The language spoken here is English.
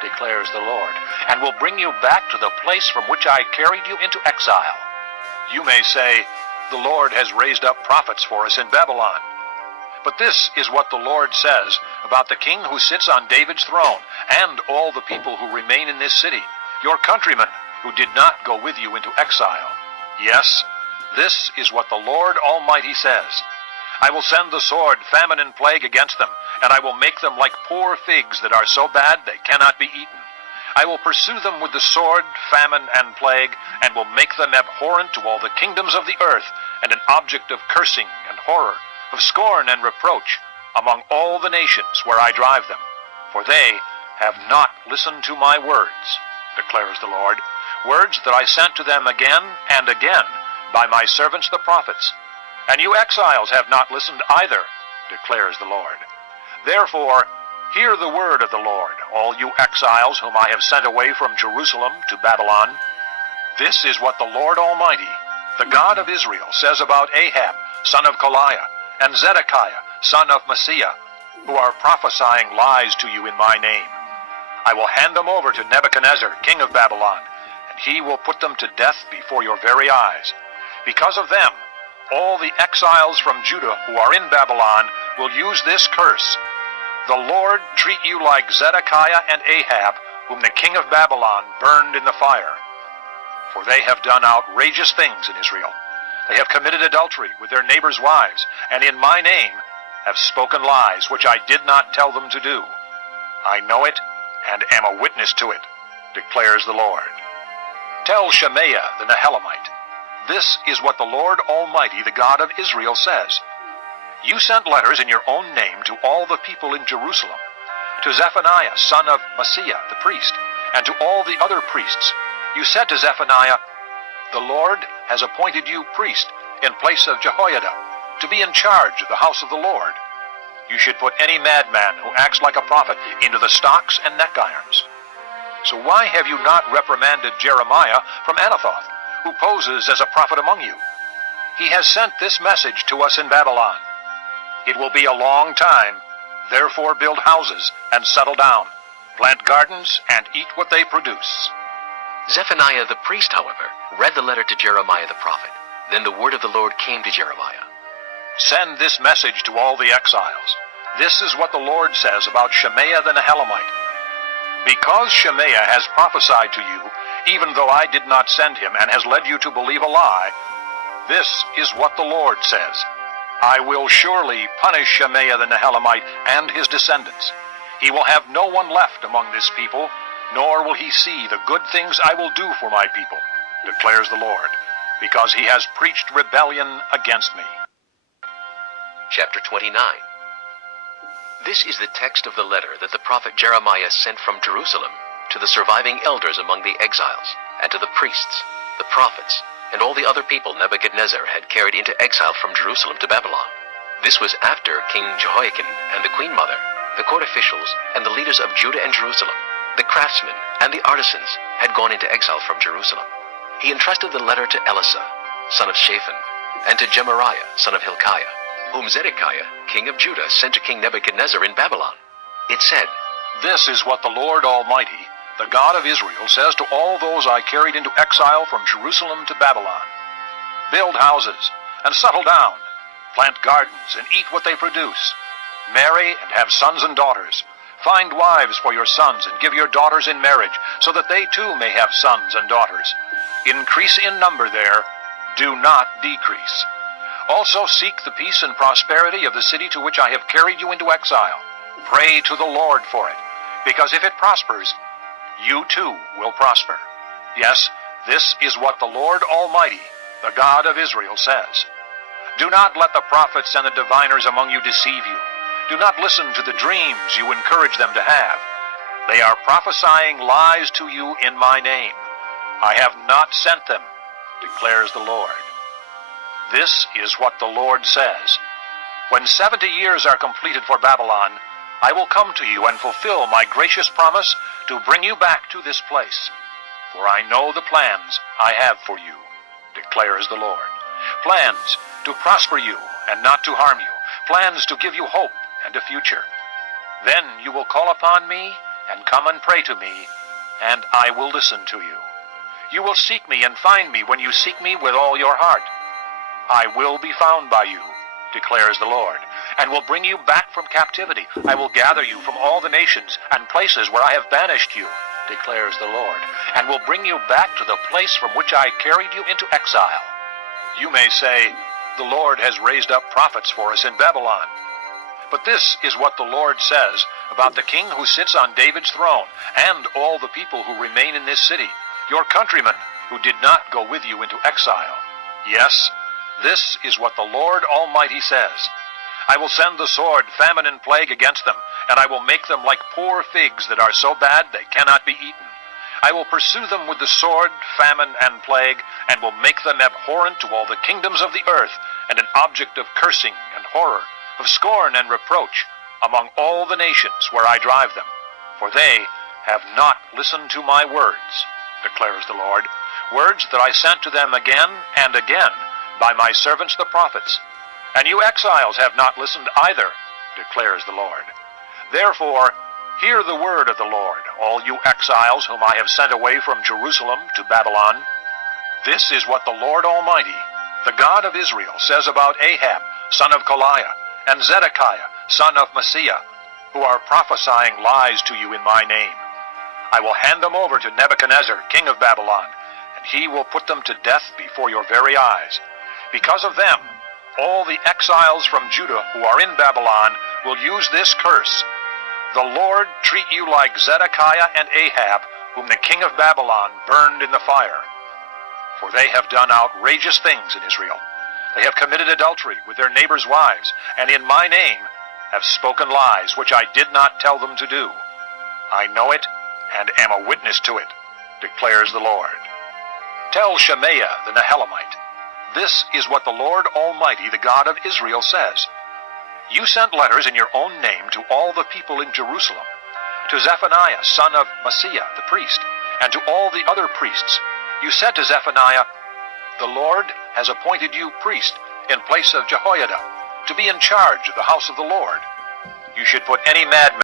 declares the Lord, and will bring you back to the place from which I carried you into exile. You may say, the Lord has raised up prophets for us in Babylon. But this is what the Lord says about the king who sits on David's throne, and all the people who remain in this city, your countrymen who did not go with you into exile. Yes, this is what the Lord Almighty says. I will send the sword, famine, and plague against them, and I will make them like poor figs that are so bad they cannot be eaten. I will pursue them with the sword, famine, and plague, and will make them abhorrent to all the kingdoms of the earth, and an object of cursing and horror, of scorn and reproach, among all the nations where I drive them. For they have not listened to my words, declares the Lord, words that I sent to them again and again by my servants the prophets. And you exiles have not listened either, declares the Lord. Therefore, hear the word of the Lord, all you exiles whom I have sent away from Jerusalem to Babylon. This is what the Lord Almighty, the God of Israel, says about Ahab, son of Koliah, and Zedekiah, son of Maaseiah, who are prophesying lies to you in my name. I will hand them over to Nebuchadnezzar, king of Babylon, and he will put them to death before your very eyes. Because of them, all the exiles from Judah who are in Babylon will use this curse. The Lord treat you like Zedekiah and Ahab, whom the king of Babylon burned in the fire. For they have done outrageous things in Israel. They have committed adultery with their neighbors' wives, and in my name have spoken lies which I did not tell them to do. I know it, and am a witness to it, declares the Lord. Tell Shemaiah the Nehelamite, this is what the Lord Almighty, the God of Israel, says. You sent letters in your own name to all the people in Jerusalem, to Zephaniah, son of Maaseiah, the priest, and to all the other priests. You said to Zephaniah, the Lord has appointed you priest in place of Jehoiada, to be in charge of the house of the Lord. You should put any madman who acts like a prophet into the stocks and neck irons. So why have you not reprimanded Jeremiah from Anathoth, who poses as a prophet among you? He has sent this message to us in Babylon. It will be a long time, therefore build houses and settle down, plant gardens and eat what they produce. Zephaniah the priest, however, read the letter to Jeremiah the prophet. Then the word of the Lord came to Jeremiah. Send this message to all the exiles. This is what the Lord says about Shemaiah the Nehelamite. Because Shemaiah has prophesied to you, even though I did not send him, and has led you to believe a lie, this is what the Lord says. I will surely punish Shemaiah the Nehelamite and his descendants. He will have no one left among this people, nor will he see the good things I will do for my people, declares the Lord, because he has preached rebellion against me. Chapter 29. This is the text of the letter that the prophet Jeremiah sent from Jerusalem to the surviving elders among the exiles, and to the priests, the prophets, and all the other people Nebuchadnezzar had carried into exile from Jerusalem to Babylon. This was after King Jehoiakim and the queen mother, the court officials, and the leaders of Judah and Jerusalem, the craftsmen and the artisans, had gone into exile from Jerusalem. He entrusted the letter to Elisha, son of Shaphan, and to Gemariah, son of Hilkiah, whom Zedekiah, king of Judah, sent to King Nebuchadnezzar in Babylon. It said, This is what the Lord Almighty, the God of Israel, says to all those I carried into exile from Jerusalem to Babylon. Build houses and settle down, plant gardens and eat what they produce. Marry and have sons and daughters. Find wives for your sons and give your daughters in marriage, so that they too may have sons and daughters. Increase in number there, do not decrease. Also seek the peace and prosperity of the city to which I have carried you into exile. Pray to the Lord for it, because if it prospers, you too will prosper. Yes, this is what the Lord Almighty, the God of Israel, says. Do not let the prophets and the diviners among you deceive you. Do not listen to the dreams you encourage them to have. They are prophesying lies to you in my name. I have not sent them, declares the Lord. This is what the Lord says. When 70 years are completed for Babylon, I will come to you and fulfill my gracious promise to bring you back to this place. For I know the plans I have for you, declares the Lord. Plans to prosper you and not to harm you. Plans to give you hope and a future. Then you will call upon me and come and pray to me, and I will listen to you. You will seek me and find me when you seek me with all your heart. I will be found by you, declares the Lord, and will bring you back from captivity. I will gather you from all the nations and places where I have banished you, declares the Lord, and will bring you back to the place from which I carried you into exile. You may say, the Lord has raised up prophets for us in Babylon. But this is what the Lord says about the king who sits on David's throne, and all the people who remain in this city, your countrymen who did not go with you into exile. Yes, this is what the Lord Almighty says. I will send the sword, famine, and plague against them, and I will make them like poor figs that are so bad they cannot be eaten. I will pursue them with the sword, famine, and plague, and will make them abhorrent to all the kingdoms of the earth, and an object of cursing and horror, of scorn and reproach, among all the nations where I drive them. For they have not listened to my words, declares the Lord, words that I sent to them again and again by my servants the prophets. And you exiles have not listened either, declares the Lord. Therefore, hear the word of the Lord, all you exiles whom I have sent away from Jerusalem to Babylon. This is what the Lord Almighty, the God of Israel, says about Ahab, son of Koliah, and Zedekiah, son of Maaseiah, who are prophesying lies to you in my name. I will hand them over to Nebuchadnezzar, king of Babylon, and he will put them to death before your very eyes. Because of them, all the exiles from Judah who are in Babylon will use this curse. The Lord treat you like Zedekiah and Ahab, whom the king of Babylon burned in the fire. For they have done outrageous things in Israel. They have committed adultery with their neighbors' wives, and in my name have spoken lies which I did not tell them to do. I know it and am a witness to it, declares the Lord. Tell Shemaiah the Nehelamite, this is what the Lord Almighty, the God of Israel, says. You sent letters in your own name to all the people in Jerusalem, to Zephaniah, son of Maaseiah, the priest, and to all the other priests. You said to Zephaniah, the Lord has appointed you priest in place of Jehoiada, to be in charge of the house of the Lord. You should put any madman